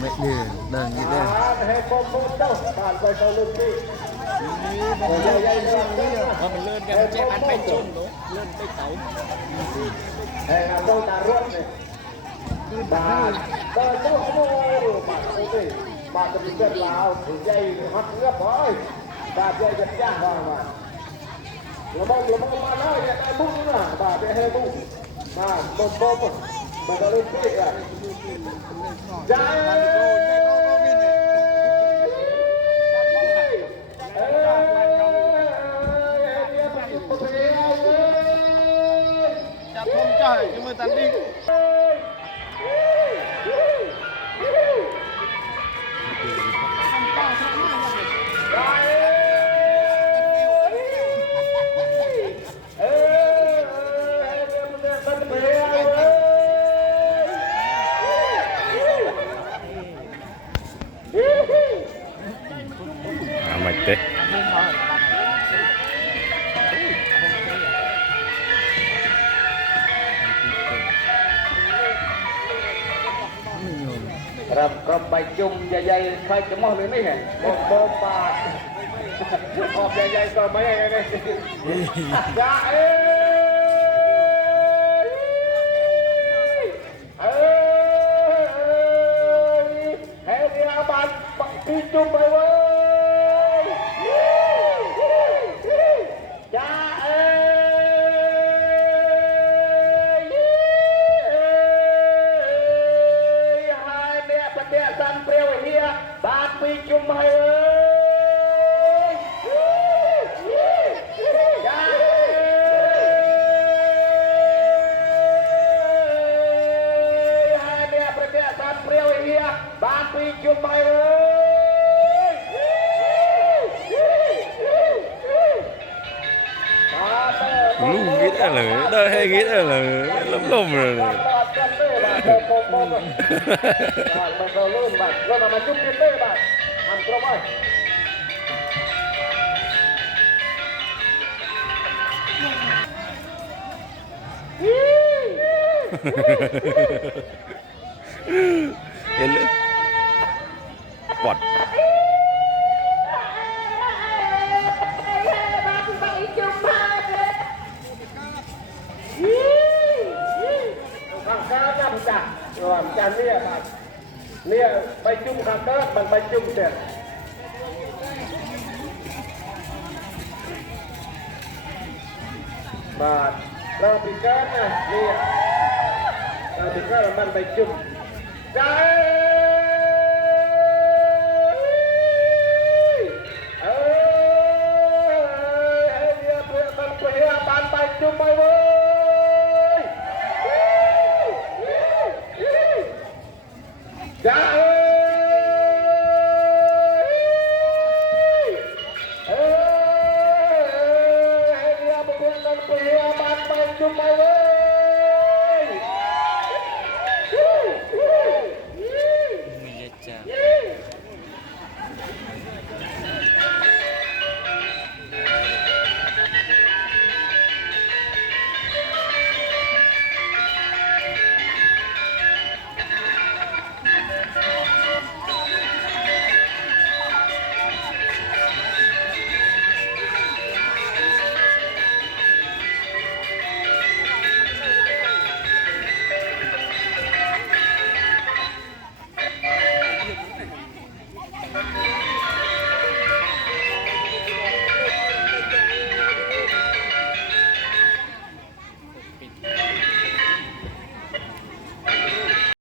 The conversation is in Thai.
ไม่ดื้อเดินนี่เด้อให้โคโค่เจ้าผ่านไปเขาลุ่มที่ใหญ่ๆเรื่องนี้พอมันเลื่อนกันเจ๊อันไปจุ่มเนาะเลื่อนไปเขาให้งานต้องตาร่วมเลยบาทก็ต้องโม่บาทโอ้ยบาทจะมีเกิดลาวถึงใหญ่ฮักเงือบบ่อยบาทใหญ่จะย่างว่ามาเราบอกมาแล้วเนี่ยไอ้บุ้งนะบาทไอ้บุ้งมาบ่มมาก็เลยเจ๊อ่ะใหญ่จับผมจ่อยจะมือตันดิ้งมาเตะรับก็ใบจุ่มใหญ่ๆใครจะมองเลยไม่เห็นโบปากออกใหญ่ๆก็ไม่ใหญ่เลยจ้าเอ้เฮ้ยเดียบันพี่จุ่มไปเว้ยจ้าเอ้เดียสันเปรี้ยวเฮียบาดปีจุ่มให้เลยจ้าให้เดียประเดียสันเปรี้ยวเฮียบาดปีจุ่มให้เลยลูกงี้ได้เลยได้ให้งี้ได้เลยล้มๆเลย มันก็ลื่นบ้างแล้วมันจุ๊บจิ๊บเต้บ้างทำกระไว้เห็นเลยปอดข้างก้าวย่ำจักรวมจันเนี่ยครับเนี่ยไปจุ่มข้างก้าวมันไปจุ่มเสร็จบาทเราปิดก้าวนะเนี่ยเราปิดก้าวมันไปจุ่มใจ